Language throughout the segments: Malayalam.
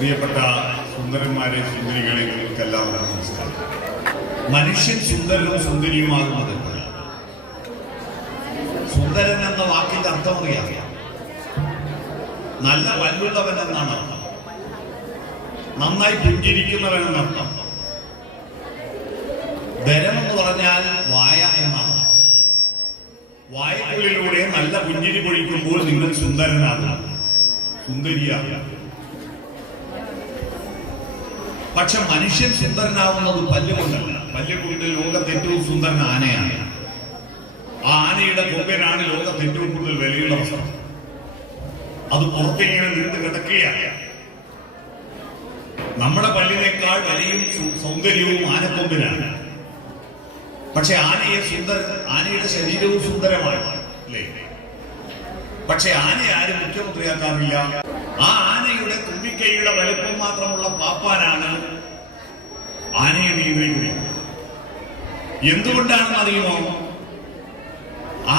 പ്രിയപ്പെട്ട സുന്ദരന്മാരെ സുന്ദരികളെ നിങ്ങൾക്കെല്ലാവർക്കും നമസ്കാരം. മനുഷ്യൻ സുന്ദരനും സുന്ദരിയുമാകുന്നത് സുന്ദരൻ എന്ന വാക്കിന്റെ അർത്ഥം അറിയാം. നല്ല വല്ലുള്ളവൻ എന്നാണ് അർത്ഥം. നന്നായി പുഞ്ചിരിക്കുന്നവൻ എന്നർത്ഥം. ധരം എന്ന് പറഞ്ഞാൽ വായ എന്നാണ്. വായക്കുള്ളിലൂടെ നല്ല പുഞ്ചിരി പൊഴിക്കുമ്പോൾ നിങ്ങൾ സുന്ദരനാകും, സുന്ദരിയാകും. പക്ഷെ മനുഷ്യൻ സുന്ദരനാവുന്നത് പല്ലുകൊണ്ടല്ല. പല്ലുകൊണ്ട് ലോകത്ത് ഏറ്റവും സുന്ദരൻ ആനയാണ്. ആ ആനയുടെ കൊമ്പനാണ് ലോകത്ത് ഏറ്റവും കൂടുതൽ വിലയുള്ള വസ്ത്രം. അത് പുറത്തിങ്ങനെ നീണ്ടു കിടക്കുകയാണ്. നമ്മുടെ പല്ലിനേക്കാൾ വിലയും സൗന്ദര്യവും ആനക്കൊമ്പിനാണ്. പക്ഷെ ആനയുടെ ശരീരവും സുന്ദരമാണ്, അല്ലേ? പക്ഷെ ആനയെ ആരും മുഖ്യമന്ത്രിയാക്കാറില്ല. ആ ആനയുടെ തുമ്പിക്കൈയുടെ വലുപ്പം മാത്രമുള്ള പാപ്പാനാണ് ആനയെ നിയന്ത്രിക്കുന്നത്. എന്തുകൊണ്ടാണെന്ന് അറിയുമോ?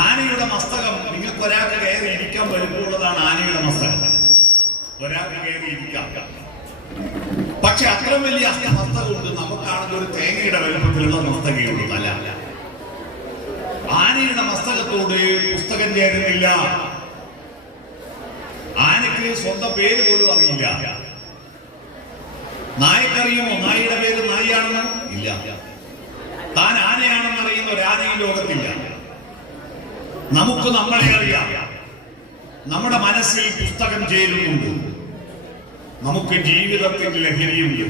ആനയുടെ മസ്തകം നിങ്ങൾക്ക് ഒരാൾക്ക് കയറി ഇരിക്കാൻ വലുപ്പമുള്ളതാണ്. ആനയുടെ മസ്തകം ഒരാൾക്ക് കയറി ഇരിക്കാം. പക്ഷെ അത്ര വലിയ മസ്തകമുണ്ട്. നമുക്കാണെങ്കിൽ ഒരു തേങ്ങയുടെ വലുപ്പത്തിലുള്ള മസ്തകയുള്ളൂ. അല്ല, ആനയുടെ മസ്തകത്തോട് പുസ്തകം ചേരുന്നില്ല. ആനയ്ക്ക് സ്വന്തം പേര് പോലും അറിയില്ല. നായക്കറിയുമോ നായയുടെ പേര് നായിയാണെന്ന്? ഇല്ല. താൻ ആനയാണെന്ന് അറിയുന്ന ഒരു ആനയും ലോകത്തില്ല. നമുക്ക് നമ്മളെ അറിയാം. നമ്മുടെ മനസ്സിൽ പുസ്തകം ചേരുന്നുണ്ട്. നമുക്ക് ജീവിതത്തിൽ ലഹരിയുണ്ട്.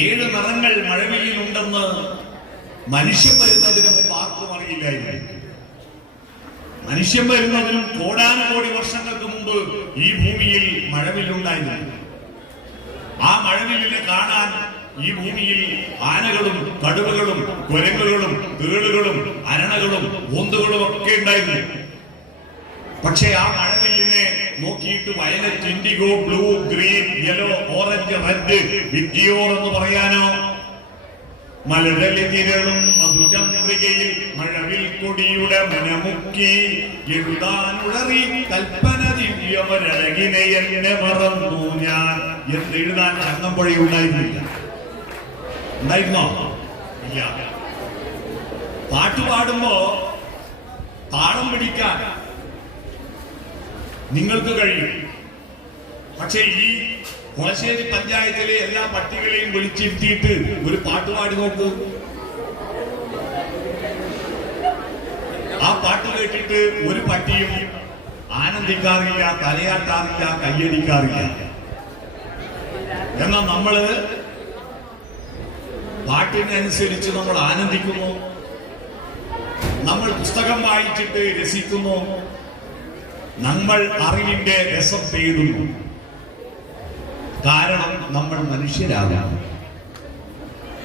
7 നിറങ്ങൾ മഴവില്ലിലുണ്ടെന്ന് മനുഷ്യൻ വരുന്നതിന് മുമ്പ് ആർക്കും അറിയില്ലായിരുന്നു. മനുഷ്യൻ വരുന്നതിനും കോടാനുകോടി വർഷങ്ങൾക്ക് മുമ്പ് ഈ ഭൂമിയിൽ മഴവില്ലുണ്ടായിരുന്നു. ആ മഴവില്ലിനെ കാണാൻ ഈ ഭൂമിയിൽ ആനകളും കടുവകളും കുരങ്ങുകളും തേളുകളും അരണകളും ഓന്തുകളും ഒക്കെ ഉണ്ടായിരുന്നു. പക്ഷെ ആ മഴവില്ലിനെ നോക്കിയിട്ട് violet, indigo, blue, green, yellow, orange, red, വിറ്റിയോർ എന്ന് പറയാനോ? മലരളിതിരളും മധുചന്ദ്രികയിൽ മഴവിൽ കൊടിയുടെ മനമുക്കി എഴുതാനുളറി കൽപ്പന ദിവ്യമരഴകിനെ എന്നെ മറന്നു ഞാൻ എന്നെഴുതാൻ ചങ്ങമ്പുഴ ഉണ്ടായിരുന്നില്ല. ഉണ്ടായിരുന്നോ? ഇല്ല. പാട്ട് പാടുമ്പോ താളം പിടിക്കാൻ നിങ്ങൾക്ക് കഴിയും. പക്ഷെ ഈ കൊളശ്ശേരി പഞ്ചായത്തിലെ എല്ലാ പട്ടികളെയും വിളിച്ചിരുത്തിയിട്ട് ഒരു പാട്ട് പാടി നോക്കൂ. ആ പാട്ട് കേട്ടിട്ട് ഒരു പട്ടിയും ആനന്ദിക്കാറില്ല, തലയാട്ടാറില്ല, കയ്യടിക്കാറില്ല. എന്നാൽ നമ്മള് പാട്ടിനനുസരിച്ച് നമ്മൾ ആനന്ദിക്കുന്നു. നമ്മൾ പുസ്തകം വായിച്ചിട്ട് രസിക്കുന്നു. നമ്മൾ അറിവിന്റെ രസം തേടുന്നു. കാരണം നമ്മൾ മനുഷ്യരാകാം.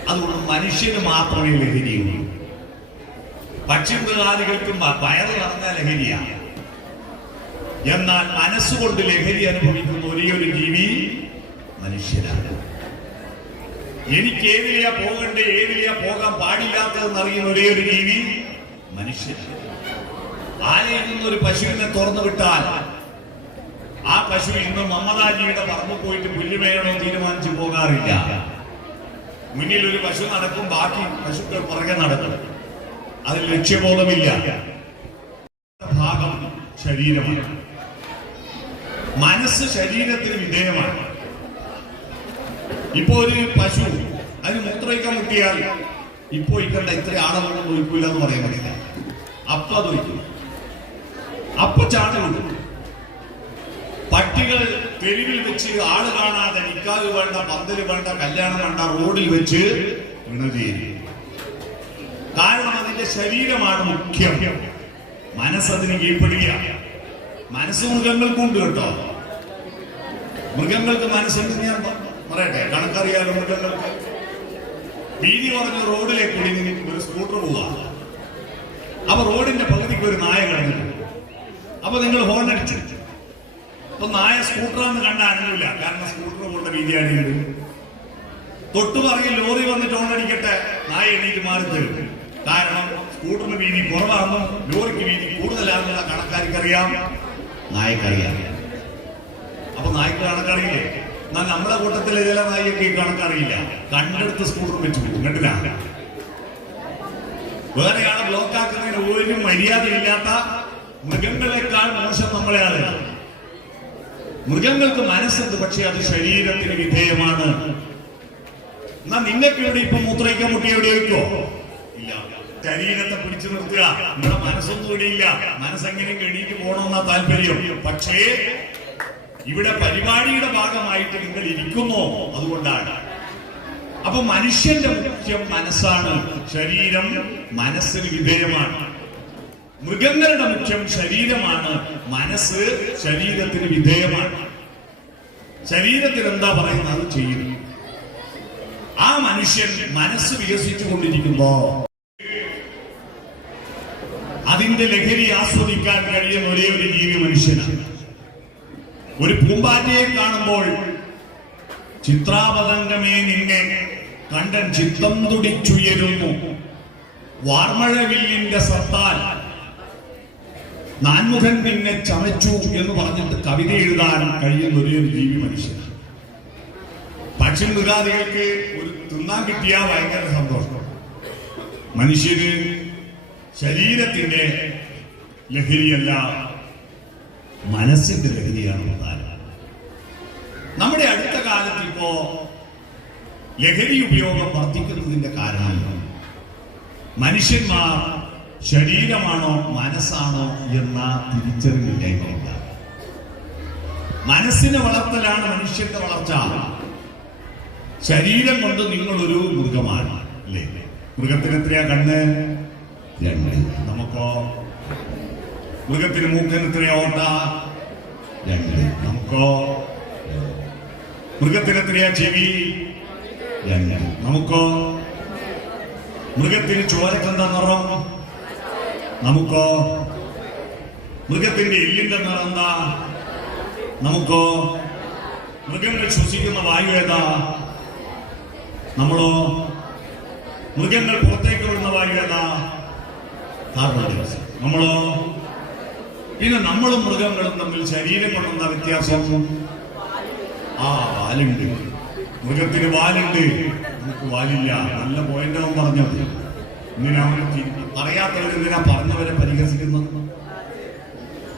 അതുകൊണ്ട് മനുഷ്യന് മാത്രമേ ലഹരിയുള്ളൂ. പക്ഷിമൃഗാദികൾക്കും വയറ് നിറഞ്ഞ ലഹരിയാണ്. എന്നാൽ മനസ്സുകൊണ്ട് ലഹരി അനുഭവിക്കുന്ന ഒരേയൊരു ജീവി മനുഷ്യരാണ്. എനിക്ക് ഏതിലെയാ പോകണ്ടേ, ഏതിലെയാ പോകാൻ പാടില്ലാത്തതെന്ന് അറിയുന്ന ഒരേയൊരു ജീവി മനുഷ്യരാണ്. ആലയിൽ നിന്നൊരു പശുവിനെ തുറന്നു വിട്ടാൽ ആ പശു ഇന്ന് മമതാജിയുടെ പറമ്പ് പോയിട്ട് പുല്ലുമേയണോ തീരുമാനിച്ചു പോകാറില്ല. മുന്നിൽ ഒരു പശു നടക്കും, ബാക്കി പശുക്കൾ പുറകെ നടക്കും. അതിൽ ലക്ഷ്യബോധമില്ല. ഭാഗം ശരീരമാണ്. മനസ്സ് ശരീരത്തിന് വിധേയമാണ്. ഇപ്പോ ഒരു പശു അതിന് മൂത്രമൊഴിക്കാൻ മുട്ടിയാൽ ഇപ്പോ ഇക്കണ്ട ഇത്ര ആളൊന്നും ഒഴിക്കൂല എന്ന് പറയാൻ പറ്റില്ല. അപ്പൊ അത് ഒഴിക്കും, അപ്പൊ ചാണകം. പട്ടികൾ തെരുവിൽ വെച്ച് ആള് കാണാതെ നിക്കാഹ് വേണ്ട, പന്തല് വേണ്ട, കല്യാണം വേണ്ട, റോഡിൽ വെച്ച് ഇണചേരും. കാരണം അതിന്റെ ശരീരമാണ് മുഖ്യം. മനസ്സതിന് കീഴ്പ്പെടുക. മനസ്സ് മൃഗങ്ങൾക്കുണ്ട് കേട്ടോ. മൃഗങ്ങൾക്ക് മനസ്സുണ്ട്. ഞാൻ പറയട്ടെ, കണക്കറിയാലോ മൃഗങ്ങൾക്ക്. വീതി പറഞ്ഞ റോഡിലേക്ക് ഒരു സ്കൂട്ടർ പോവാ. അപ്പൊ റോഡിന്റെ പകുതിക്ക് ഒരു നായ കിടന്നിട്ടുണ്ട്. അപ്പൊ നിങ്ങൾ ഹോൺ അടിച്ചു. അപ്പൊ നായ സ്കൂട്ടറാന്ന് കണ്ട അനങ്ങില്ല. കാരണം സ്കൂട്ടർ കൊണ്ട് വീതിയാണിയുണ്ട്. തൊട്ടുപറകിൽ ലോറി വന്നിട്ട് ഹോൺ അടിക്കട്ടെ, നായ എണീറ്റ് മാറി തരും. കാരണം സ്കൂട്ടറിന് വീതി കുറവാണെന്നും ലോറിക്ക് വീതി കൂടുതലാണെന്നുള്ള കണക്കാർക്കറിയാം, നായക്കറിയാം. അപ്പൊ നായ്ക്ക് കണക്കറിയില്ലേ? എന്നാൽ നമ്മുടെ കൂട്ടത്തിലെ ചില നായിക്ക് ഈ കണക്കറിയില്ല. കണ്ടെടുത്ത് സ്കൂട്ടർ വെച്ചു പോകും. കണ്ടില്ല? വേറെയാളെ ബ്ലോക്ക് ആക്കുന്നതിന് ഒരു മര്യാദയില്ലാത്ത മൃഗങ്ങളെക്കാൾ മോശം നമ്മളെയാണ്. മൃഗങ്ങൾക്ക് മനസ്സുണ്ട്, പക്ഷെ അത് ശരീരത്തിന് വിധേയമാണ്. എന്നാ നിങ്ങൾക്ക് ഇവിടെ ഇപ്പൊ മൂത്രയ്ക്കാൻ മുട്ടി എവിടെ വയ്ക്കോ? ഇല്ല. ശരീരത്തെ പിടിച്ചു നിർത്തുക. നിങ്ങളുടെ മനസ്സൊന്നും ഇവിടെയില്ല. മനസ്സെങ്ങനെയും എണീറ്റ് പോകണമെന്നാ താല്പര്യം. പക്ഷേ ഇവിടെ പരിപാടിയുടെ ഭാഗമായിട്ട് നിങ്ങൾ ഇരിക്കുന്നു, അതുകൊണ്ടാണ്. അപ്പൊ മനുഷ്യന്റെ മുഖ്യം മനസ്സാണ്. ശരീരം മനസ്സിന് വിധേയമാണ്. മൃഗങ്ങളുടെ മുഖ്യം ശരീരമാണ്, മനസ്സ് ശരീരത്തിന് വിധേയമാണ്. ശരീരത്തിന് എന്താ പറയുന്നത് അത് ചെയ്യുന്നു. ആ മനുഷ്യൻ മനസ്സ് വികസിച്ചു കൊണ്ടിരിക്കുമ്പോ അതിന്റെ ലഹരി ആസ്വദിക്കാൻ കഴിയുന്ന ഒരേ ഒരു ജീവി മനുഷ്യനാണ്. ഒരു പൂമ്പാറ്റയെ കാണുമ്പോൾ ചിത്രാപതംഗമേ നിന്നെ കണ്ടൻ ചിത്തം തുടിച്ചുയരുന്നു, വാർമഴവില്ലിന്റെ സത്താൽ നാൻമുഖൻ നിന്നെ ചമച്ചു എന്ന് പറഞ്ഞിട്ട് കവിത എഴുതാൻ കഴിയുന്ന ഒരേ ഒരു ജീവി മനുഷ്യനാണ്. പക്ഷി മൃഗാദികൾക്ക് ഒരു തിന്നാൻ കിട്ടിയാൽ ഭയങ്കര സന്തോഷം. മനുഷ്യന് ശരീരത്തിന്റെ ലഹരിയല്ല, മനസ്സിന്റെ ലഹരിയാണ് പ്രധാനം. നമ്മുടെ അടുത്ത കാലത്ത് ഇപ്പോ ലഹരി ഉപയോഗം വർദ്ധിക്കുന്നതിന്റെ കാരണം മനുഷ്യന്മാർ ശരീരമാണോ മനസ്സാണോ എന്ന തിരിച്ചറിവില്ലായ്മയില്ല. മനസ്സിനെ വളർത്തലാണ് മനുഷ്യന്റെ വളർച്ച. ശരീരം കൊണ്ട് നിങ്ങളൊരു മൃഗമാണ് അല്ലേ? മൃഗത്തിന് എത്രയാ കണ്ണ്? 2. നമുക്കോ? മൃഗത്തിന് മൂക്കിന് എത്രയാ ഓട്ട? 2. നമുക്കോ? മൃഗത്തിന് എത്രയാ ചെവി? 2. നമുക്കോ? മൃഗത്തിന് ചോരക്കെന്താ നിറം? നമുക്കോ? മൃഗത്തിന്റെ എല്ലിന്റെ നിറം എന്താ? നമുക്കോ? മൃഗങ്ങൾ ശ്വസിക്കുന്ന വായു ഏതാ? നമ്മളോ? മൃഗങ്ങൾ പുറത്തേക്ക് വിടുന്ന വായു ഏതാ? Carbon dioxide. നമ്മളോ? പിന്നെ നമ്മളും മൃഗങ്ങളും തമ്മിൽ ശരീരം കൊണ്ടെന്താ വ്യത്യാസം? വാലുണ്ട്. മൃഗത്തിന് വാലുണ്ട്, നമുക്ക് വാലില്ല. നല്ല പോയിന്റ് അവൻ പറഞ്ഞത്. ഇങ്ങനെ അവന് അറിയാത്തവരെന്തിനാ പറഞ്ഞവരെ പരിഹസിക്കുന്നത്?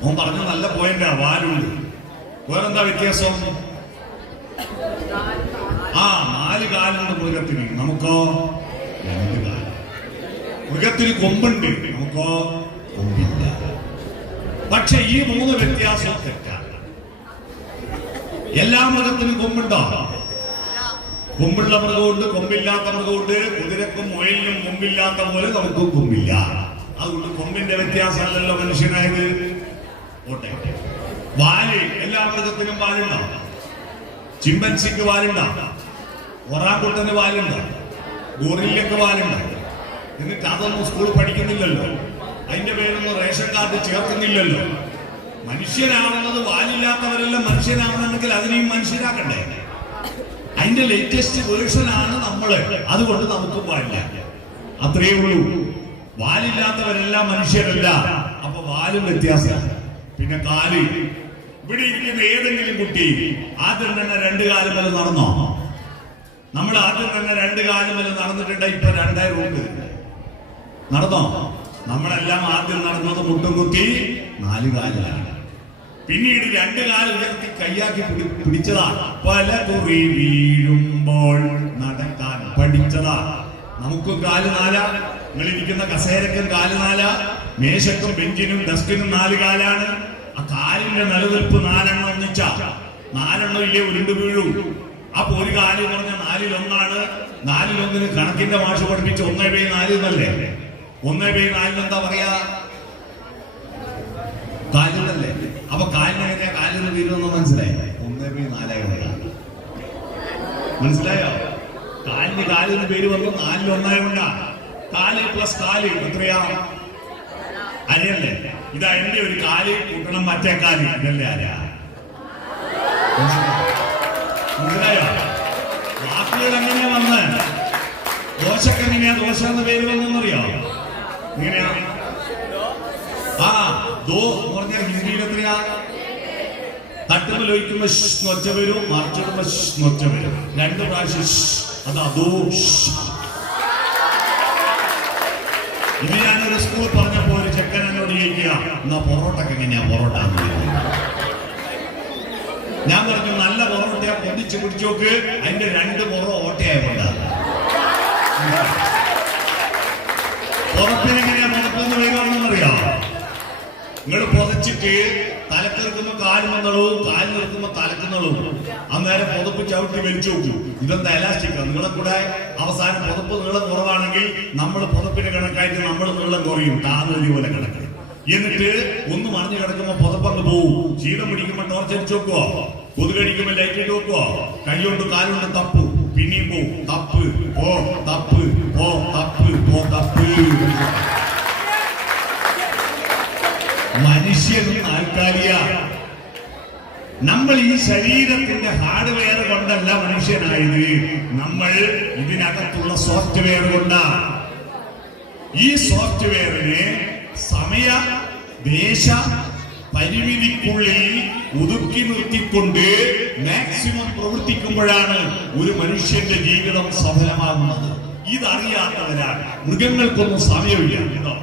അവൻ പറഞ്ഞ നല്ല പോയിന്റാ, വാലുണ്ട്. വേറെന്താ വ്യത്യാസം? 4 കാലുണ്ട് മൃഗത്തിന്, നമുക്കോ 2 കാല്. മൃഗത്തിന് കൊമ്പുണ്ട്, നമുക്കോ കൊമ്പില്ല. പക്ഷെ ഈ 3 വ്യത്യാസം തെറ്റാണ്. എല്ലാ മൃഗത്തിനും കൊമ്പുണ്ടോ? കൊമ്പുള്ള മൃഗമുണ്ട്, കൊമ്പില്ലാത്ത മൃഗമുണ്ട്. കുതിരക്കും മുയലിനും കൊമ്പില്ലാത്ത പോലെ നമുക്കും കൊമ്പില്ല. അതുകൊണ്ട് കൊമ്പിന്റെ വ്യത്യാസമല്ലല്ലോ മനുഷ്യനായത്. ഓട്ടെ. വാല് എല്ലാ മൃഗത്തിനും വാലുണ്ടോ? ചിമ്പൻസിക്ക് വാലുണ്ടോ? ഒറാങ്കുട്ടന് വാലുണ്ടോ? ഗോറില്ലക്ക് വാലുണ്ടോ? എന്നിട്ട് അതൊന്നും സ്കൂൾ പഠിക്കുന്നില്ലല്ലോ. അതിന്റെ പേരൊന്നും റേഷൻ കാർഡ് ചേർക്കുന്നില്ലല്ലോ. മനുഷ്യരാവുന്നത് വാലില്ലാത്തവരെല്ലാം മനുഷ്യരാവണമെങ്കിൽ അതിനെയും മനുഷ്യരാക്കണ്ടേ? അതിന്റെ ലേറ്റസ്റ്റ് വേർഷനാണ് നമ്മള്. അതുകൊണ്ട് നമുക്കും വാലില്ല. അത്രയേ ഉള്ളൂ. വാലില്ലാത്തവരെല്ലാം മനുഷ്യരല്ല. അപ്പൊ വാലും വ്യത്യാസമാണ്. പിന്നെ കാല്. ഇവിടെ ഇരിക്കുന്ന ഏതെങ്കിലും കുട്ടി ആദ്യം തന്നെ 2 കാലും വരെ നടന്നോ? നമ്മൾ ആദ്യം തന്നെ 2 കാലും വരെ നടന്നിട്ടുണ്ട്. ഇപ്പൊ 2 റൂട്ട് നടന്നോ? നമ്മളെല്ലാം ആദ്യം നടന്നത് മുട്ടും കുത്തി 4 കാലിലാണ്. പിന്നീട് 2 കാല് ഉയർത്തി കയ്യാക്കി പിടിച്ചതാ. പല കുറി വീഴുമ്പോൾ നടക്കാൻ പഠിച്ചതാ. നമുക്കും 4 കാലാ. നിങ്ങളിരിക്കുന്ന കസേരക്കും 4 കാലാ. മേശക്കും ബെഞ്ചിനും ഡെസ്കിനും 4 കാലാണ്. ആ കാലിന്റെ നിലനിൽപ്പ് 4 എണ്ണം ഒന്നിച്ചാ. 4 എണ്ണം ഇല്ലേ ഉരുണ്ട് വീഴൂ. അപ്പൊ ഒരു കാല് പറഞ്ഞ 4-ൽ 1ആണ്. 4-ൽ 1 കണക്കിന്റെ മാഷ് പഠിപ്പിച്ച് 1/4 എന്നല്ലേ? 1/4 എന്താ പറയാ? കാലിനല്ലേ? അപ്പൊ കാലിനെങ്ങനെയാ കാലിന് വീഴുമെന്ന് മനസ്സിലായി? 1/4 മനസ്സിലായോ? കാലിന് പേര് വന്നു 4-ൽ 1 കാല് പ്ലസ് കാല് എത്രയാ? അരയല്ലേ? ഇതാ എന്റെ ഒരു കാല് കൂട്ടണം മറ്റേ കാല്. ഇതല്ലേ ആരാ? മനസ്സിലായോ? വാക്കുകൾ എങ്ങനെയാ വന്ന്? ദോശക്ക് എങ്ങനെയാ ദോശ എന്ന പേര് വന്നറിയോ? ഇങ്ങനെയാ ദോ എന്ന് പറഞ്ഞാൽ ഹിന്ദിയിൽ എത്രയാ? തട്ട് തട്ടുമ്പോൾ ഒഴിക്കുമ്പോ ഒച്ച വരും, മറിച്ചിടുമ്പോ ഒച്ച വരും. 2 പ്രാവശ്യം അത് അതോ. ഇത് ഞാനൊരു സ്കൂൾ പറഞ്ഞപ്പോ ഒരു ചെക്കൻ എന്നോട് ചോദിക്കുക, എന്നാ പൊറോട്ടക്ക് എങ്ങനെയാ പൊറോട്ട? ഞാൻ പറഞ്ഞു, നല്ല പൊറോട്ടയാ, പൊതിച്ച് പിടിച്ചോക്ക്, അതിന്റെ 2 പുറം ഓട്ടയായതുകൊണ്ടാണ്. പുറപ്പിനെങ്ങനെയാ പുറപ്പെന്ന് വേഗമാണെന്നറിയാം. നിങ്ങൾ പുതച്ചിട്ട് തലക്കെടുക്കുമ്പോ കാലുമെന്നുള്ളവും, കാലിനെടുക്കുമ്പോ തലക്കുന്നുള്ളവും, അന്നേരം പുതപ്പ് ചവിട്ടി വലിച്ചു നോക്കൂ. ഇതെന്താ എലാസ്റ്റിക്കാ? നിങ്ങളെ കൂടെ അവസാനം പുതപ്പ് നീളം കുറവാണെങ്കിൽ നമ്മൾ പുതപ്പിന് കണക്കായിട്ട് നമ്മൾ നീളം കുറയും, താന്നൊരു പോലെ കിടക്കണം. എന്നിട്ട് ഒന്ന് മറിഞ്ഞു കിടക്കുമ്പോ പുതപ്പങ്ങ് പോവും. ക്ഷീണം പിടിക്കുമ്പോ ടോർച്ചടിച്ച് നോക്കുവോ, കൊതുകടിക്കുമ്പോ ലൈറ്റ് ഇട്ട് നോക്കുവോ, കൈകൊണ്ട് കാലുകൊണ്ട് തപ്പു, പിന്നെയും പോവും, തപ്പ് പോ തപ്പ് പോ തപ്പ് പോ തപ്പ്. മനുഷ്യൻ നാൽക്കാലിയ. നമ്മൾ ഈ ശരീരത്തിന്റെ ഹാർഡ്വെയർ കൊണ്ടല്ല മനുഷ്യനായത്, നമ്മൾ ഇതിനകത്തുള്ള സോഫ്റ്റ്വെയർ കൊണ്ടാണ്. ഈ സോഫ്റ്റ്വെയറിനെ സമയ ദേശ പരിമിതിക്കുള്ളിൽ ഒതുക്കി നിർത്തിക്കൊണ്ട് മാക്സിമം പ്രവർത്തിക്കുമ്പോഴാണ് ഒരു മനുഷ്യന്റെ ജീവിതം സഫലമാകുന്നത്. ഇതറിയാത്തവരാണ്. മൃഗങ്ങൾക്കൊന്നും സമയമില്ല കേട്ടോ.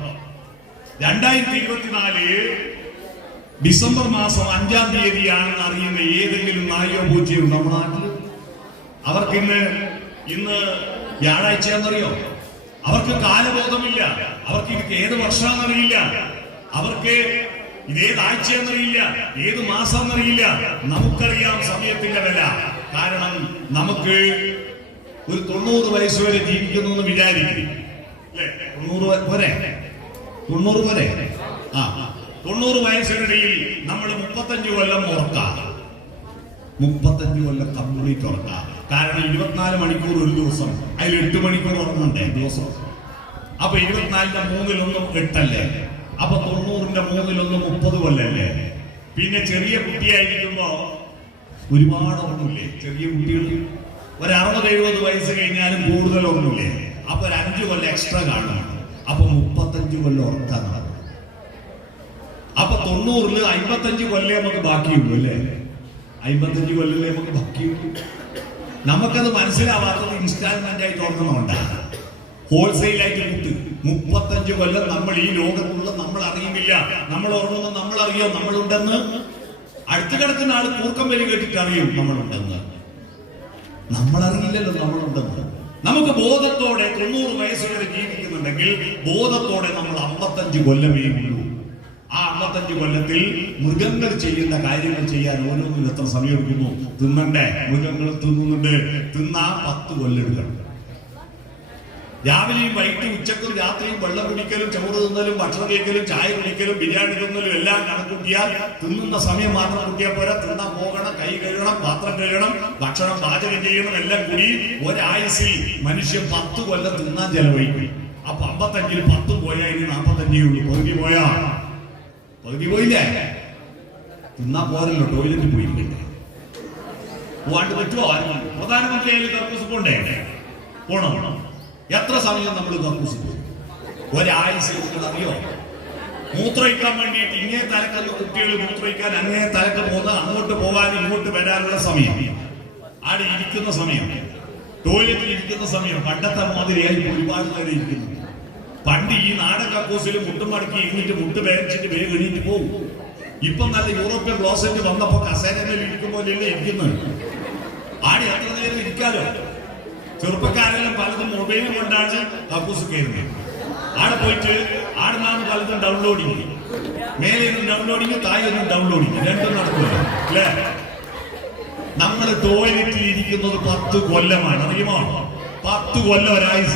2024 ഡിസംബർ മാസം 5-ാം തീയതിയാണെന്ന് അറിയുന്ന ഏതെങ്കിലും നായോ പൂച്ചയോ നമ്മുടെ നാട്ടിൽ? അവർക്ക് ഇന്ന് വ്യാഴാഴ്ചയാണെന്നറിയോ? അവർക്ക് കാലബോധമില്ല. അവർക്ക് ഇത് ഏത് വർഷമാണെന്നറിയില്ല. അവർക്ക് ഇതേതാഴ്ചയെന്നറിയില്ല, ഏത് മാസമെന്നറിയില്ല. നമുക്കറിയാം സമയത്തിന്റെ വില. കാരണം നമുക്ക് ഒരു 90 വയസ്സ് വരെ ജീവിക്കുന്നു എന്ന് വിചാരിക്കും, അല്ലെ? 90 പോരെ? 90 വയസ്സിനിടയിൽ നമ്മൾ 35 കൊല്ലം ഉറക്കാം. 35 കൊല്ലം കംപ്ലീറ്റ് ഉറക്കാം. കാരണം 24 മണിക്കൂർ ഒരു ദിവസം, അതിൽ 8 മണിക്കൂർ ഉറങ്ങണ്ടേ ദിവസം? അപ്പൊ 24ന്റെ 3-1 8 അപ്പൊ 90ന്റെ 3-1 30 കൊല്ലല്ലേ? പിന്നെ ചെറിയ കുട്ടിയായിരിക്കുമ്പോ ഒരുപാട് ഉറങ്ങില്ലേ? ചെറിയ കുട്ടികൾ ഒരു 60-70 വയസ്സ് കഴിഞ്ഞാലും കൂടുതൽ ഉറങ്ങില്ലേ? അപ്പൊ ഒരു 5 കൊല്ലം എക്സ്ട്രാ കാണും. അപ്പൊ 35 കൊല്ലം ഉറക്കാന്നാണ്. അപ്പൊ 90-ല് 55 കൊല്ലം നമുക്ക് ബാക്കിയുള്ളൂ, അല്ലേ? 55 കൊല്ലല്ലേ നമുക്ക് ബാക്കിയുള്ളൂ. നമുക്കത് മനസ്സിലാവാത്തത് ഇൻസ്റ്റാൾമെന്റ് ആയിട്ട് ഓർക്കണമുണ്ടാണ്. ഹോൾസെയിലായിട്ട് കിട്ട് 35 കൊല്ലം നമ്മൾ ഈ ലോകത്തുള്ള നമ്മൾ അറിയുന്നില്ല. നമ്മൾ ഓർമ്മ നമ്മൾ അറിയോ നമ്മളുണ്ടെന്ന്? അടുത്ത് കിടക്കുന്ന ആള് കൂർക്കം വലി കേട്ടിട്ട് അറിയും നമ്മളുണ്ടെന്ന്. നമ്മൾ അറിയില്ലല്ലോ നമ്മളുണ്ടെന്ന്. നമുക്ക് ബോധത്തോടെ 90 വയസ്സ് വരെ ജീവിക്കുന്നുണ്ടെങ്കിൽ ബോധത്തോടെ നമ്മൾ 55 കൊല്ലമേ ഉള്ളൂ. ആ 55 കൊല്ലത്തിൽ മൃഗങ്ങൾ ചെയ്യുന്ന കാര്യങ്ങൾ ചെയ്യാൻ ഓരോന്നിനും എത്ര സമയം എടുക്കുന്നു? തിന്നണ്ടേ? മൃഗങ്ങൾ തിന്നുന്നുണ്ട്. തിന്നാ 10 കൊല്ലം എടുക്കണം. രാവിലെയും വൈകിട്ടും ഉച്ചക്കും രാത്രിയും വെള്ളം കുടിക്കലും ചോറ് തിന്നലും ഭക്ഷണം കഴിക്കലും ചായ കുടിക്കലും ബിരിയാണി തിന്നലും എല്ലാം കണക്കൂട്ടിയാൽ തിന്നുന്ന സമയം മാത്രം കൂട്ടിയാൽ പോരാ. തിന്നാൻ പോകണം, കൈ കഴുകണം, പാത്രം കഴുകണം, ഭക്ഷണം പാചകം ചെയ്യണം, എല്ലാം കൂടി ഒരായുസിൽ മനുഷ്യൻ 10 കൊല്ലം തിന്നാൻ ചെലവഴിക്കും. അപ്പൊ 55-ൽ 10 പോയാൽ ഇനി 45 ഉള്ളൂ. പകുതി പോയില്ലേ? തിന്നാൻ പോരല്ലോ, ടോയ്ലറ്റിൽ പോയിരിക്കണ്ടേ? പോവാണ്ട് പറ്റുമോ? പ്രധാനമന്ത്രി ആയാലും കർക്കൂസ് പോണ്ടേ? പോണോ? എത്ര സമയം നമ്മൾ കർക്കൂസ് പോയി? ഒരാഴ്ച അറിയോ? മൂത്രയിക്കാൻ വേണ്ടിയിട്ട് ഇങ്ങേ തലക്കുന്ന കുട്ടികൾ മൂത്രയിക്കാൻ അങ്ങേ തലക്ക് പോകുന്ന, അങ്ങോട്ട് പോകാൻ ഇങ്ങോട്ട് വരാനുള്ള സമയം, അവിടെ ഇരിക്കുന്ന സമയം, ടോയ്ലറ്റിൽ ഇരിക്കുന്ന സമയം പണ്ടത്തെ മാതിരിയായി ഒരുപാട് നേരം ഇരിക്കുന്നു. പണ്ട് ഈ നാടൻ കക്കൂസിൽ മുട്ടും മടക്കി ഇരുന്നിട്ട് മുട്ട് വേവിച്ചിട്ട് വേഗം എണീറ്റ് പോകും. ഇപ്പം നല്ല യൂറോപ്യൻ ക്ലോസറ്റ് വന്നപ്പോ കസേരയിൽ ഇരിക്കുമ്പോഴല്ലേ ഇരിക്കുന്നത്. ആടെ എത്ര നേരം ഇരിക്കാലോ? ചെറുപ്പക്കാരെല്ലാം പലതും മൊബൈലും കൊണ്ടാണ് കക്കൂസ് കയറുന്നത്. ആടെ പോയിട്ട് ആടുന്നാണ് പലതും ഡൗൺലോഡിങ്, മേലെ നിന്നും ഡൗൺലോഡിങ്, താഴെ നിന്നും ഡൗൺലോഡിങ്, രണ്ടും നടക്കുമല്ലോ, അല്ലേ? നമ്മൾ ടോയ്ലറ്റിൽ ഇരിക്കുന്നത് 10 കൊല്ലമാണ്, അറിയുമോ? 10 കൊല്ലം ഒരാഴ്ച.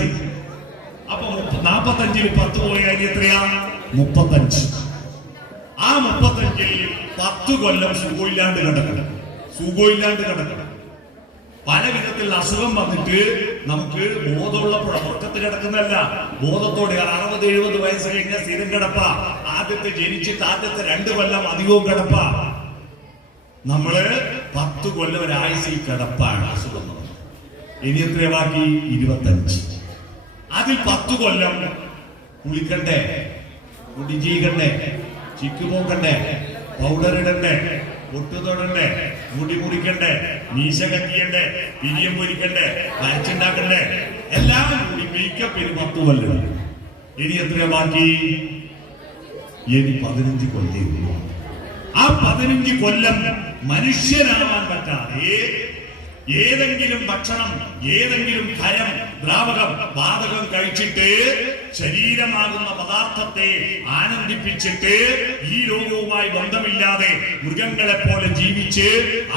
അപ്പൊ 45-ൽ 10 പോയാൽ എത്രയാ? 35. ആ 35-ൽ 10 കൊല്ലം സുഖമില്ലാണ്ട് കിടക്കണം. പല വിധത്തിലുള്ള അസുഖം വന്നിട്ട് നമുക്ക് ബോധമുള്ളപ്പോഴാണ്, ഉറക്കത്തിൽ കിടക്കുന്നതല്ല, ബോധത്തോടെ 60-70 വയസ്സ് കഴിഞ്ഞ സ്ഥിരം കിടപ്പ. ആദ്യത്തെ ജനിച്ചിട്ട് ആദ്യത്തെ 2 കൊല്ലം അധികവും കിടപ്പ. നമ്മള് 10 കൊല്ലം ഒരാഴ്ചയിൽ കിടപ്പാണ് അസുഖം. ഇനി എത്രയാ ബാക്കി? 25. അതിൽ 10 കൊല്ലം കുളിക്കണ്ടേ, കുടി ചെയ്യണ്ടേ, ചിക്ക് പോക്കണ്ടേ, പൗഡർ ഇടണ്ടേ, പൊട്ടു തൊടണ്ടേ, മുടി മുറിക്കണ്ടേ, മീശ കത്തിയണ്ടേ, പിരിയം പൊരിക്കണ്ടേ, വരച്ചുണ്ടാക്കണ്ടേ, എല്ലാം കൂടി മേക്കപ്പിന് 10 കൊല്ലം. ഇനി എത്ര ബാക്കി? ഇനി 15 കൊല്ലം. ആ 15 കൊല്ലം മനുഷ്യനാവാൻ പറ്റാതെ ഏതെങ്കിലും ഭക്ഷണം, ഏതെങ്കിലും ഖരം, ദ്രാവകം, വാതകം കഴിച്ചിട്ട് ശരീരമാകുന്ന പദാർത്ഥത്തെ ആനന്ദിപ്പിച്ചിട്ട് ഈ ലോകവുമായി ബന്ധമില്ലാതെ മൃഗങ്ങളെ പോലെ ജീവിച്ച്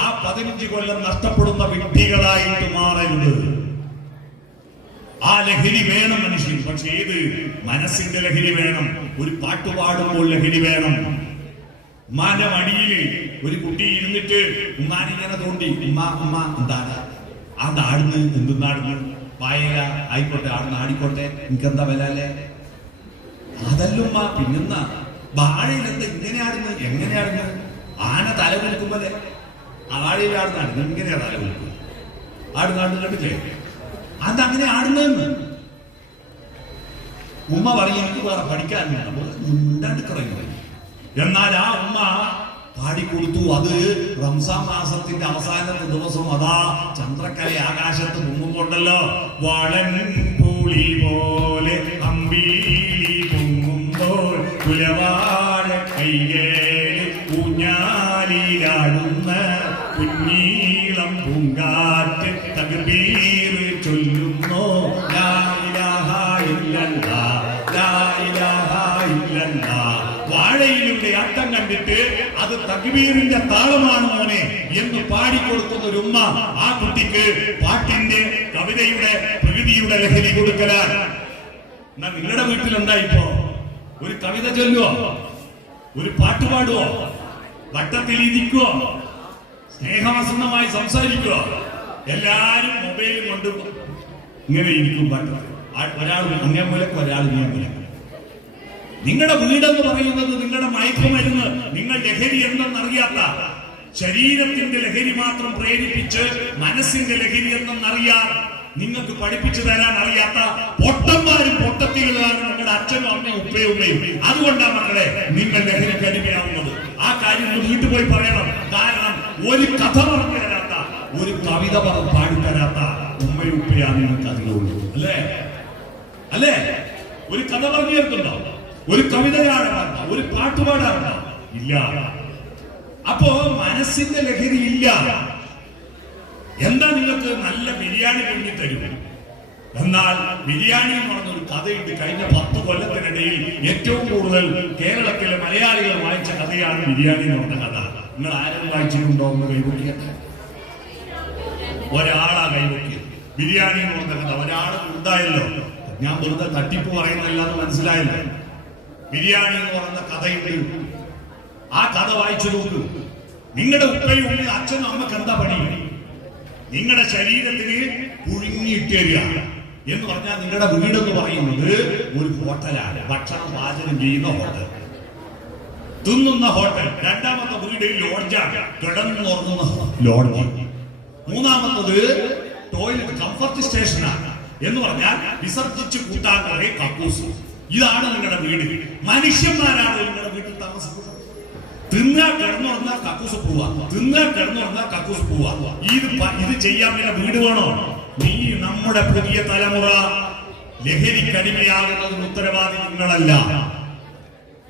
ആ 15 കൊല്ലം നഷ്ടപ്പെടുന്ന വിഡ്ഢികളായിട്ട് മാറരുത്. ആ ലഹരി വേണം മനുഷ്യൻ. പക്ഷെ ഏത്? മനസ്സിന്റെ ലഹരി വേണം. ഒരു പാട്ട് പാടുമ്പോൾ ലഹരി വേണം. ഉമ്മാന്റെ മടിയിൽ ഒരു കുട്ടി ഇരുന്നിട്ട് ഉമ്മാനിങ്ങനെ തോണ്ടി, ഉമ്മ എന്താണ് ആ നാടുന്ന്, എന്തുന്നാടുന്ന്, പായല ആയിക്കോട്ടെ, ആടുന്ന് ആടിക്കോട്ടെ, എനിക്കെന്താ വില അല്ലേ? അതല്ലുമ്മ. പിന്നെന്നാ വാഴയിൽ എന്താ ഇങ്ങനെ ആടുന്നത്? എങ്ങനെയാടുന്നത്? ആന തല വിൽക്കുമ്പോലെ വാഴയിൽ ആടുന്നാണ്, ഇങ്ങനെയാ തല വിൽക്കും. ആടുന്നാട് കണ്ടില്ലേ? അതങ്ങനെ ആടുന്നെന്ന് ഉമ്മ പറയും. എനിക്ക് വേറെ പഠിക്കാനുണ്ട് പറയുന്നത്. എന്നാൽ ആ ഉമ്മ പാടിക്കൊടുത്തു. അത് റംസാൻ മാസത്തിന്റെ അവസാനത്തെ ദിവസം അതാ ചന്ദ്രക്കല ആകാശത്ത് പൊങ്ങുമ്പോണ്ടല്ലോ, വളൻ പൂളി പോലെ അമ്പീലി പൊങ്ങുമ്പോൾ കുലവാഴ കൈകേല് ഊഞ്ഞാലിലാടുന്ന കുഞ്ഞീളം പൂങ്കാറ്റ് തക്ബീർ ചൊല്ലുന്നു. ലാ ഇലാഹ ഇല്ലല്ലാഹ്, ലാ ഇലാഹ ഇല്ലല്ലാഹ്. വാഴയിലൂടെ അർത്ഥം കണ്ടിട്ട് അത് തക്ബീറിന്റെ താളമാണ് മോനെ എന്ന് പാടിക്കൊടുക്കുന്ന ഒരു ഉമ്മ ആ കുട്ടിക്ക് പാട്ടിന്റെ, കവിതയുടെ, പ്രകൃതിയുടെ ലഹരി കൊടുക്കലാണ്. എന്നാ നിങ്ങളുടെ വീട്ടിലുണ്ടായിപ്പോ ഒരു കവിത ചൊല്ലുവോ? ഒരു പാട്ട് പാടുവോ? വട്ടത്തിൽ ഇരിക്കുവോ? സ്നേഹവസന്തമായി സംസാരിക്കുവോ? എല്ലാരും മൊബൈലും കൊണ്ട് ഇങ്ങനെ ഇരിക്കും. വട്ടത്തിൽ ഒരാൾ അങ്ങേ മൂലക്ക്, ഒരാൾ ഇങ്ങേ മൂലക്ക്. നിങ്ങളുടെ വീടെന്ന് പറയുന്നത് നിങ്ങളുടെ മയക്കുമരുന്ന്, നിങ്ങൾ ലഹരി എന്തെന്നറിയാത്ത, ശരീരത്തിന്റെ ലഹരി മാത്രം പ്രേരിപ്പിച്ച് മനസ്സിന്റെ ലഹരി എന്തെന്നറിയാൻ നിങ്ങൾക്ക് പഠിപ്പിച്ചു തരാൻ അറിയാത്ത പൊട്ടന്മാരും പൊട്ടത്തിലുള്ളതാണ് നിങ്ങളുടെ അച്ഛനും അമ്മയും ഉപ്പയും ഉമ്മയും. അതുകൊണ്ടാണ് മക്കളെ നിങ്ങൾ ലഹരിക്ക് അടിമയാവുന്നത്. ആ കാര്യം വീട്ടിൽ പോയി പറയണം. കാരണം ഒരു കഥ പറഞ്ഞു തരാത്ത, ഒരു കവിത പാടിത്തരാത്ത ഉമ്മയും ഉപ്പയാണ് നിങ്ങൾക്ക് അതിലുള്ളൂ. അല്ലേ? അല്ലേ? ഒരു കഥ പറഞ്ഞു തരുന്നുണ്ടോ? ഒരു കവിത പാടാറുണ്ടോ? ഒരു പാട്ട് പാടാറുണ്ടോ? ഇല്ല. അപ്പോ മനസ്സിന്റെ ലഹരി ഇല്ല. എന്താ നിങ്ങൾക്ക് നല്ല ബിരിയാണി കൊണ്ടു തരും. എന്നാൽ ബിരിയാണി എന്ന് പറഞ്ഞൊരു കഥയുണ്ട്. കഴിഞ്ഞ 10 കൊല്ലത്തിനിടയിൽ ഏറ്റവും കൂടുതൽ കേരളത്തിലെ മലയാളികൾ വായിച്ച കഥയാണ് ബിരിയാണി എന്ന് പറഞ്ഞ കഥ. നിങ്ങൾ ആരും വായിച്ചിട്ടുണ്ടോ എന്ന് കൈവക്കിയത്? ഒരാളാ കൈവക്കിയത്. ബിരിയാണി എന്ന് പറഞ്ഞ കഥ ഒരാൾ ഉണ്ടായല്ലോ. ഞാൻ വെറുതെ തട്ടിപ്പ് പറയുന്നല്ലാന്ന് മനസ്സിലായല്ലോ. ബിരിയാണി എന്ന് പറഞ്ഞ കഥയുണ്ട്. ആ കഥ വായിച്ചു നോക്കൂ. നിങ്ങളുടെ ഉപ്പയും ഉമ്മയും അച്ഛനും അമ്മക്ക് എന്താ പണി? നിങ്ങളുടെ ശരീരത്തിന് പുഴുങ്ങിയിട്ടേരിക എന്ന് പറഞ്ഞാൽ നിങ്ങളുടെ വീടെന്ന് പറയുന്നത് ഒരു ഹോട്ടലാണ്. ഭക്ഷണം പാചകം ചെയ്യുന്ന ഹോട്ടൽ, തിന്നുന്ന ഹോട്ടൽ. രണ്ടാമത്തെ വീട് ലോഡ്ജാണ്, കിടന്നുറങ്ങുന്ന ലോഡ്ജ്. മൂന്നാമത്തത് ടോയ്ലറ്റ്, കംഫർട്ട് സ്റ്റേഷനാണ്. എന്ന് പറഞ്ഞാൽ വിസർജിച്ച് കൂട്ടാൻ കുറെ കക്കൂസ്. ഇതാണ് നിങ്ങളുടെ വീട്. മനുഷ്യന്മാരാണ് നിങ്ങളുടെ വീട്ടിൽ താമസിക്കുന്നത്. തിന്നാ കിടന്നുറങ്ങാൻ കക്കൂസ് പോവാ, തിന്നാ കിടന്നുറങ്ങാൻ കക്കൂസ് പോവാ. ഇത് ചെയ്യാൻ പിന്നെ വീട് വേണോ? നീ നമ്മുടെ പുതിയ തലമുറ ലഹരിക്കടിമയാകുന്നതിന് ഉത്തരവാദി നിങ്ങളല്ല,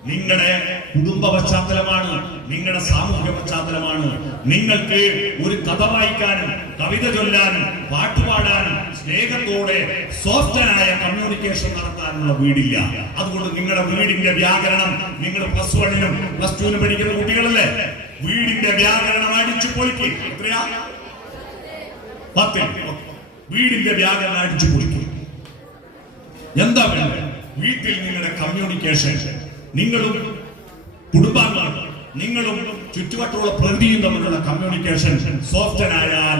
നിങ്ങളുടെ കുടുംബ പശ്ചാത്തലമാണ്, നിങ്ങളുടെ സാമൂഹിക പശ്ചാത്തലമാണ്. നിങ്ങൾക്ക് ഒരു കഥ വായിക്കാനും കവിത ചൊല്ലാനും പാട്ടുപാടാനും സ്നേഹത്തോടെ സോഫ്റ്റനായ കമ്മ്യൂണിക്കേഷൻ നടത്താനുള്ള വീടില്ല. അതുകൊണ്ട് നിങ്ങളുടെ വീടിന്റെ വ്യാകരണം, നിങ്ങൾ +1-നും +2-നും പഠിക്കുന്ന കുട്ടികളല്ലേ, വീടിന്റെ വ്യാകരണം അടിച്ചു പൊളിക്ക്. എത്രയാ? 10. വീടിന്റെ വ്യാകരണം അടിച്ചു പൊളിക്ക്. എന്താ വേണ്ടത്? വീട്ടിൽ നിങ്ങളുടെ കമ്മ്യൂണിക്കേഷൻ, നിങ്ങളും കുടുംബാംഗങ്ങളും നിങ്ങളും ചുറ്റുവട്ടമുള്ള പ്രകൃതിയും തമ്മിലുള്ള കമ്മ്യൂണിക്കേഷൻ സോഫ്റ്റനായാൽ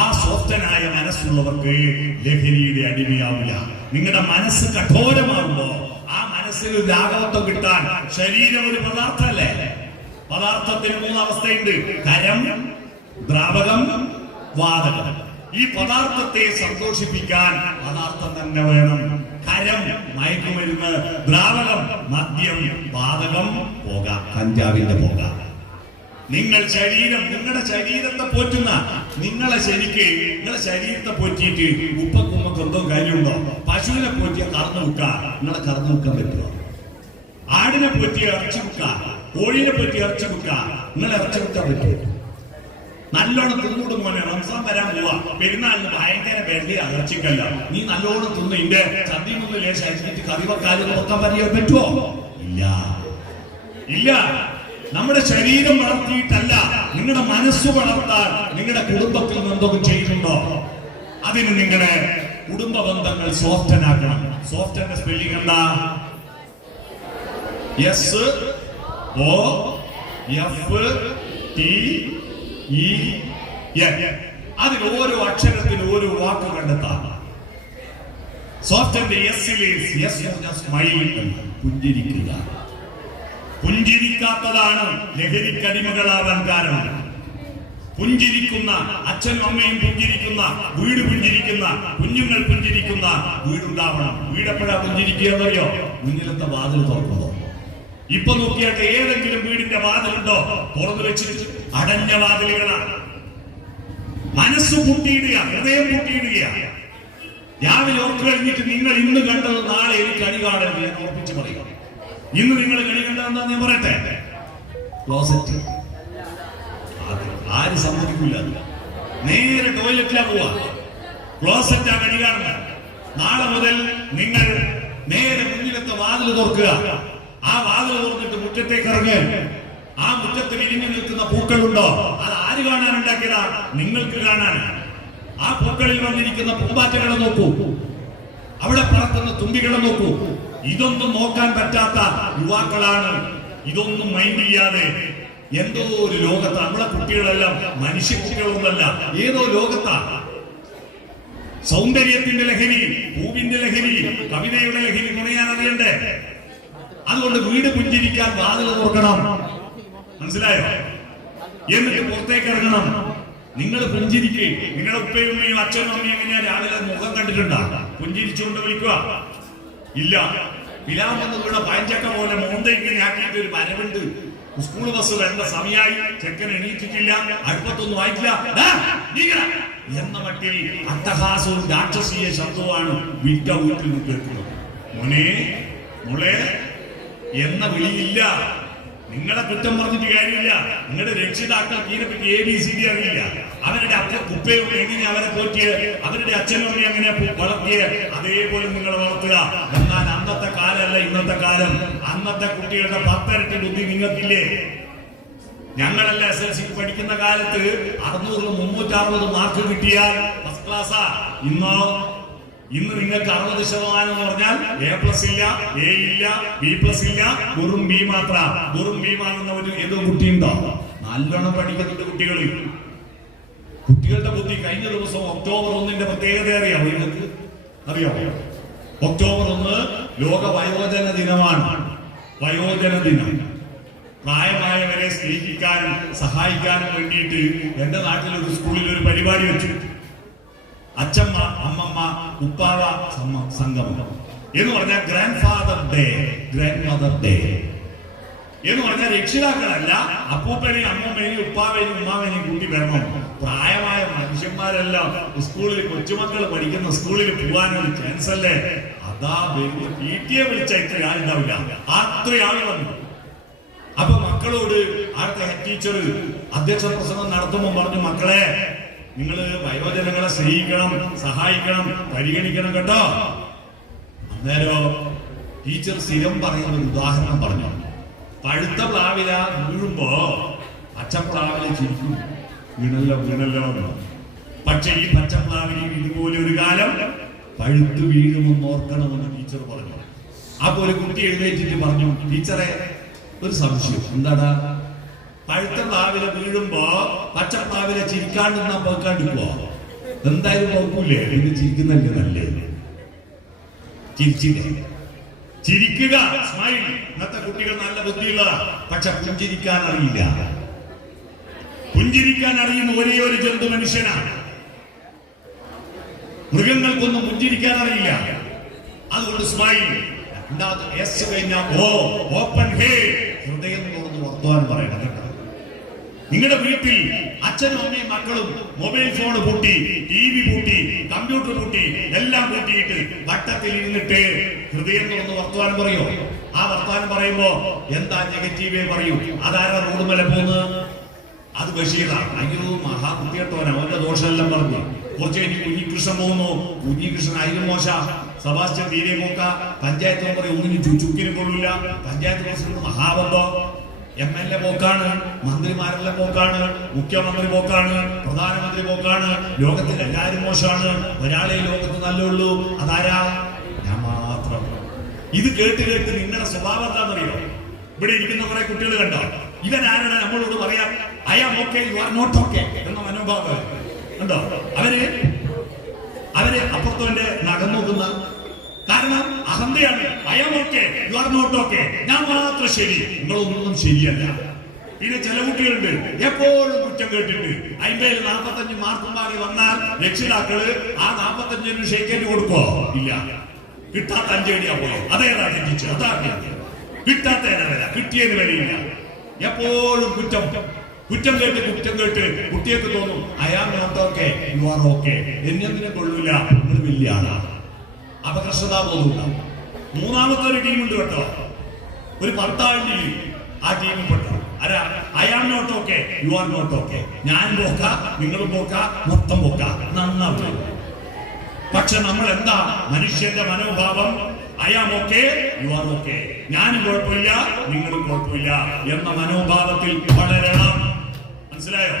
ആ സോഫ്റ്റനായ മനസ്സുള്ളവർക്ക് ലഹരിയുടെ അടിമയാവില്ല. നിങ്ങളുടെ മനസ്സ് കഠോരമാകുമ്പോ ആ മനസ്സിൽ ലാഘവത്വം കിട്ടാൻ ശരീരം ഒരു പദാർത്ഥമല്ലേ? പദാർത്ഥത്തിന് 3 അവസ്ഥയുണ്ട്: ഖരം, ദ്രാവകം, വാതകം. ഈ പദാർത്ഥത്തെ സന്തോഷിപ്പിക്കാൻ പദാർത്ഥം തന്നെ വേണം. ഖരം മയക്കുമരുന്ന്, ദ്രാവകം മദ്യം, വാതകം പുക, കഞ്ചാവിന്റെ പുക. നിങ്ങൾ ശരീരം, നിങ്ങളുടെ ശരീരത്തെ പോറ്റുന്ന നിങ്ങളെ ശരീരത്തെ പോറ്റിയിട്ട് ഉപ്പക്കുമ്മക്ക് എന്തോ കാര്യമുണ്ടോ? പശുവിനെ പോറ്റിയ കറന്നു വെക്കാം, നിങ്ങളെ കറന്നു വെക്കാൻ പറ്റുമോ? ആടിനെ പോറ്റിയ ഇറച്ചി വെക്കാം, കോഴിനെ പറ്റി ഇറച്ചി വെക്കാം, നിങ്ങളെ ഇറച്ചി വെക്കാൻ പറ്റുമോ? നല്ലോണം തിന്നൂട് മോനെ, റംസാൻ വരാൻ പോവാ, പെരുന്നാളിന് ഭയങ്കര വെള്ളി ഇറച്ചിക്കല്ല, നീ നല്ലോണം തിന്ന് ഇന്റെ ചന്തിമൊന്നും ലേശം അരിഞ്ഞിട്ട് കറി വെക്കാനും നോക്കാൻ പറ്റുമോ? ഇല്ല. നമ്മുടെ ശരീരം വളർത്തിയിട്ടല്ല, നിങ്ങളുടെ മനസ്സ് വളർത്താൻ നിങ്ങളുടെ കുടുംബത്തിൽ നിന്ന് എന്തൊക്കെ ചെയ്യുന്നുണ്ടോ? അതിന് നിങ്ങളുടെ കുടുംബ ബന്ധങ്ങൾ സോഫ്റ്റനാക്കണം. സോഫ്റ്റന്റെ സ്പെല്ലിംഗ് എന്താ? SOFTEN. അതിൽ ഓരോ അക്ഷരത്തിന് ഓരോ വാക്ക് കണ്ടെത്താം. സോഫ്റ്റന്റെ സ്മൈൽ, പുഞ്ചിരിക്കുക. പുഞ്ചിരിക്കാത്തതാണ് ലഹരിക്കടിമകളാവാൻ കാരണം. പുഞ്ചിരിക്കുന്ന അച്ഛനും അമ്മയും പുഞ്ചിരിക്കുന്ന വീട്, പുഞ്ചിരിക്കുന്ന കുഞ്ഞുങ്ങൾ പുഞ്ചിരിക്കുന്ന വീടുണ്ടാവണം. വീടെപ്പോഴാ പുഞ്ചിരിക്കുക എന്നറിയോ? മുന്നിലത്തെ വാതിൽ തുറക്കുമ്പോ. ഇപ്പൊ നോക്കിയാട്ടെ, ഏതെങ്കിലും വീടിന്റെ വാതിലുണ്ടോ തുറന്നു വെച്ചിട്ട്? അടഞ്ഞ വാതിലുകളാണ്. മനസ്സ് പൂട്ടിയിടുക, ഹൃദയം പൂട്ടിയിടുക. രാവിലെ ഓർത്ത് കഴിഞ്ഞിട്ട് നിങ്ങൾ ഇന്ന് കണ്ടത് നാളെ എനിക്ക് അടി കാണരുത് ഞാൻ ഉറപ്പിച്ച് പറയുക. ഇന്ന് നിങ്ങൾ കണി കണ്ടതെന്താ ഞാൻ പറയട്ടെ? ക്ലോസറ്റ്. ആരും സമ്മതിക്കില്ല. നേരെ ടോയ്ലറ്റിലാ പോവാ, ക്ലോസറ്റാ കണി കാണുന്നത്. നാളെ മുതൽ നിങ്ങൾ നേരെ മുന്നിലത്തെ വാതിൽ തുറക്കുക. ആ വാതിൽ തുറന്നിട്ട് മുറ്റത്തേക്ക് ഇറങ്ങുക. ആ മുറ്റത്ത് വിരിഞ്ഞു നിൽക്കുന്ന പൂക്കളുണ്ടോ? അത് ആര് കാണാൻ ഉണ്ടാക്കിയതാ? നിങ്ങൾക്ക് കാണാൻ. ആ പൂക്കളിൽ വന്നിരിക്കുന്ന പൂമ്പാറ്റകളെ നോക്കൂ, അവിടെ പറക്കുന്ന തുമ്പികളെ നോക്കൂ. ഇതൊന്നും നോക്കാൻ പറ്റാത്ത യുവാക്കളാണ്. ഇതൊന്നും മൈൻഡ് ചെയ്യാതെ എന്തോ ഒരു ലോകത്ത്. നമ്മളെ കുട്ടികളെല്ലാം മനുഷ്യ കുട്ടികളൊന്നല്ല, ഏതോ ലോകത്താണ്. സൗന്ദര്യത്തിന്റെ ലഹരി, പൂവിന്റെ ലഹരി, കവിതയുടെ ലഹരി നുണയാൻ അറിയണ്ടേ? അതുകൊണ്ട് വീട് പുഞ്ചിരിക്കാൻ വാതിൽ തുറക്കണം, മനസ്സിലായോ? എന്നിട്ട് പുറത്തേക്ക് ഇറങ്ങണം. നിങ്ങൾ പുഞ്ചിരിക്ക്. നിങ്ങളുടെ ഉപ്പയും ഉമ്മയും അച്ഛനും അമ്മയും എങ്ങനെയാ രാവിലെ മുഖം കണ്ടിട്ടുണ്ടാ? പുഞ്ചിരിച്ചുകൊണ്ട് വിളിക്കുക ഇല്ല. വിലാമെന്ന് വീണ പയഞ്ചക്ക പോലെ മോന്ത ഇങ്ങനെ ആക്കിയിട്ട് ഒരു വരവുണ്ട്. സ്കൂൾ ബസ് വരേണ്ട സമയമായി, ചെക്കൻ എണീറ്റിട്ടില്ല, അടുപ്പത്തൊന്നും ആയിട്ടില്ല എന്ന മട്ടിൽ അട്ടഹാസവും രാക്ഷസീയ ശബ്ദവുമാണ് വീട്ട വീട്ടിൽ നിന്ന് കേൾക്കുന്നത്. മോനെ മോളെ എന്ന വിളിയില്ല. നിങ്ങളെ കുറ്റം പറഞ്ഞിട്ട് കാര്യമില്ല. നിങ്ങളുടെ രക്ഷിതാക്കൾക്ക് ഇതിനെപ്പറ്റി ABCD അറിയില്ല. അവരുടെ കുപ്പയും എങ്ങനെ അവരെ പോറ്റിയ, അവരുടെ അച്ഛനും അമ്മയും എങ്ങനെ വളർത്തിയ അതേപോലെ നിങ്ങൾ വളർത്തുക. എന്നാൽ അന്നത്തെ കാലമല്ല ഇന്നത്തെ കാലം. അന്നത്തെ കുട്ടികളുടെ 10 ഇരട്ടി ബുദ്ധി നിങ്ങൾക്കില്ലേ? ഞങ്ങളല്ല SLC പഠിക്കുന്ന കാലത്ത് 600 360 മാർക്ക് കിട്ടിയാൽ ഫസ്റ്റ് ക്ലാസ്സാ. ഇന്ന് നിങ്ങൾക്ക് 60% എന്ന് പറഞ്ഞാൽ A+ ഇല്ല, A ഇല്ല, B+ ഇല്ല, വെറും B മാത്രം. വെറും B വാങ്ങുന്ന ഒരു ഏതോ കുട്ടിയുണ്ടോ? നല്ലോണം പഠിക്കുന്നുണ്ട് കുട്ടികൾ. കുട്ടികളുടെ ബുദ്ധി. കഴിഞ്ഞ ദിവസം ഒക്ടോബർ 1 പ്രത്യേകത അറിയാമോ നിങ്ങൾക്ക്? അറിയാമോ? ഒക്ടോബർ 1 ലോക വയോജന ദിനമാണ്. വയോജന ദിനം. പ്രായമായവരെ സ്നേഹിക്കാനും സഹായിക്കാനും വേണ്ടിയിട്ട് എന്റെ നാട്ടിൽ ഒരു സ്കൂളിൽ ഒരു പരിപാടി വെച്ചു. അച്ഛമ്മ, അമ്മമ്മ, ഉപ്പാവ സംഗമം എന്ന് പറഞ്ഞാൽ grand father day, grand mother day എന്ന് പറഞ്ഞാൽ രക്ഷിതാക്കളല്ല, അപ്പൂപ്പനെയും അമ്മമ്മേനെയും ഉപ്പാവേനെയും ഉമ്മാവേനെയും കൂട്ടി വരണം. പ്രായമായ മനുഷ്യന്മാരെല്ലാം സ്കൂളിൽ, കൊച്ചുമക്കൾ പഠിക്കുന്ന സ്കൂളിൽ പോകാനൊരു ചാൻസ് അല്ലേ? അതാ വരുന്ന PTA വിളിച്ച ഇത്ര ആളുണ്ടാവില്ല, അത്ര ആള് വന്നു. അപ്പൊ മക്കളോട് ആദ്യത്തെ ഹെഡ് ടീച്ചർ അധ്യക്ഷ പ്രസംഗം നടത്തുമ്പോൾ പറഞ്ഞു, മക്കളെ നിങ്ങള് വയോജനങ്ങളെ സ്നേഹിക്കണം, സഹായിക്കണം, പരിഗണിക്കണം കേട്ടോ. അന്നേരം ടീച്ചർ സ്ഥിരം പറയുന്ന ഒരു ഉദാഹരണം പറഞ്ഞു. പഴുത്ത പ്ലാവില വീഴുമ്പോ പച്ചപ്ലാവില ചിരിക്കും, വീണല്ലോ വീണല്ലോ. പക്ഷെ ഈ പച്ചപ്ലാവിലും ഇതുപോലെ ഒരു കാലം പഴുത്ത് വീഴുമെന്ന് ഓർക്കണമെന്ന് ടീച്ചർ പറഞ്ഞു. അപ്പൊ ഒരു കുട്ടി എഴുന്നേറ്റിട്ട് പറഞ്ഞു, ടീച്ചറെ ഒരു സംശയം. എന്താടാ? പഴുത്ത പ്ലാവില വീഴുമ്പോ പച്ചപ്ലാവില ചിരിക്കാണ്ടെന്നാ പോക്കാണ്ടിപ്പോ? എന്തായാലും പോക്കൂലേ? ഇത് ചിരിക്കുന്നല്ലേ നല്ലത്. ചിരിക്കുക, സ്മൈൽ. ഇന്നത്തെ കുട്ടികൾ നല്ല ബുദ്ധിയുള്ളതാ, പക്ഷെ പുഞ്ചിരിക്കാൻ അറിയില്ല. പുഞ്ചിരിക്കാൻ അറിയുന്ന ഒരേ ഒരു ജന്തു മനുഷ്യനാണ്. മൃഗങ്ങൾക്കൊന്നും പുഞ്ചിരിക്കാൻ അറിയില്ല. അതുകൊണ്ട് സ്മൈൽ. S കഴിഞ്ഞാൽ ഓപ്പൺ ഹേ, ഹൃദയം തുറന്ന് വർത്തമാനം പറയണം കേട്ടോ. നിങ്ങളുടെ വീട്ടിൽ അച്ഛനും അമ്മയും മക്കളും മൊബൈൽ ഫോൺ പൂട്ടി, TV പൂട്ടി, കമ്പ്യൂട്ടർ പൂട്ടി, എല്ലാം പൂട്ടിയിട്ട് വട്ടത്തിൽ ഇരുന്നിട്ട് ഹൃദയം തുറന്ന് വർത്തമാനം പറയോ? ആ വർത്തമാനം പറയുമ്പോ എന്താ നെഗറ്റീവേ പറയൂ. അതാരാ റോഡ് മേലെ പോകുന്നത്? അത് ബഷീറാണ്. അയ്യോ മഹാകുത്തിയട്ടോൻ, അവന്റെ ദോഷമെല്ലാം പറഞ്ഞു. കുറച്ച് കഴിഞ്ഞ് കുഞ്ഞികൃഷ്ണൻ പോകുന്നു. കുഞ്ഞികൃഷ്ണൻ അതിലും മോശ. സെബാസ്റ്റ്യൻ തീരെ പോക്ക. പഞ്ചായത്ത് മെമ്പർ ഒന്നിനും ചുക്കിനും കൊള്ളില്ല. പഞ്ചായത്ത് പ്രസിഡന്റ് മഹാബന്ധം. MLA പോക്കാണ്, മന്ത്രിമാരെല്ലാം പോക്കാണ്, മുഖ്യമന്ത്രി പോക്കാണ്, പ്രധാനമന്ത്രി പോക്കാണ്. ലോകത്തിൽ എല്ലാവരും മോശമാണ്. ഒരാളെ ലോകത്ത് നല്ലുള്ളൂ. അതാരാ? ഞാൻ മാത്രം. ഇത് കേട്ട് കേട്ട് നിങ്ങളുടെ സ്വഭാവം എന്താണെന്നറിയോ? ഇവിടെ ഇരിക്കുന്ന കുറെ കുട്ടികൾ കണ്ടോ? ഇവൻ ആരാണ് നമ്മളോട് പറയാം I am okay you are not okay എന്ന മനോഭാവം ഉണ്ടോ? അവര് അപ്പുറത്തോന്റെ നഖം നോക്കുന്ന കാരണം അഹന്തയാണ്. I am okay you are not okay, ഞാൻ മാത്രം ശരി, നിങ്ങളൊന്നും ശരിയല്ല. പിന്നെ ചില കുട്ടികളുണ്ട് എപ്പോഴും കുറ്റം കേട്ടിട്ട് 50-45 മാർക്കും വാങ്ങി വന്നാൽ രക്ഷിതാക്കള് ആ 45 ഷെയ്ക്കേണ്ടി കൊടുക്കോ? ഇല്ല. കിട്ടാത്ത 5 അടിയാ പോയോ? അതേതാ തെറ്റിച്ച്? അതാ കിട്ടാത്തതിനെ വില, കിട്ടിയതിന് വിലയില്ല. എപ്പോഴും കുറ്റം കേട്ട് കുട്ടിയൊക്കെ തോന്നും I am not okay you are okay, എന്നെ കൊള്ളൂല, നിങ്ങൾ വലിയ ആളാണ്. അപകർഷതാബോധം. മൂന്നാമത്തെ ഒരു ടീമുണ്ട് കേട്ടോ, ഒരു 10 ആൾ ടീം. ആ ടീമിൽ പെട്ടു ആരാ? I am not okay you are not okay, ഞാൻ പോക്ക, നിങ്ങളും പോക്ക, മൊത്തം പോക്ക, നന്നാവും. പക്ഷെ നമ്മൾ എന്താ മനുഷ്യന്റെ മനോഭാവം? I am okay you are okay, ഞാനും കുഴപ്പമില്ല, നിങ്ങളും കുഴപ്പമില്ല എന്ന മനോഭാവത്തിൽ വളരണം. മനസ്സിലായോ?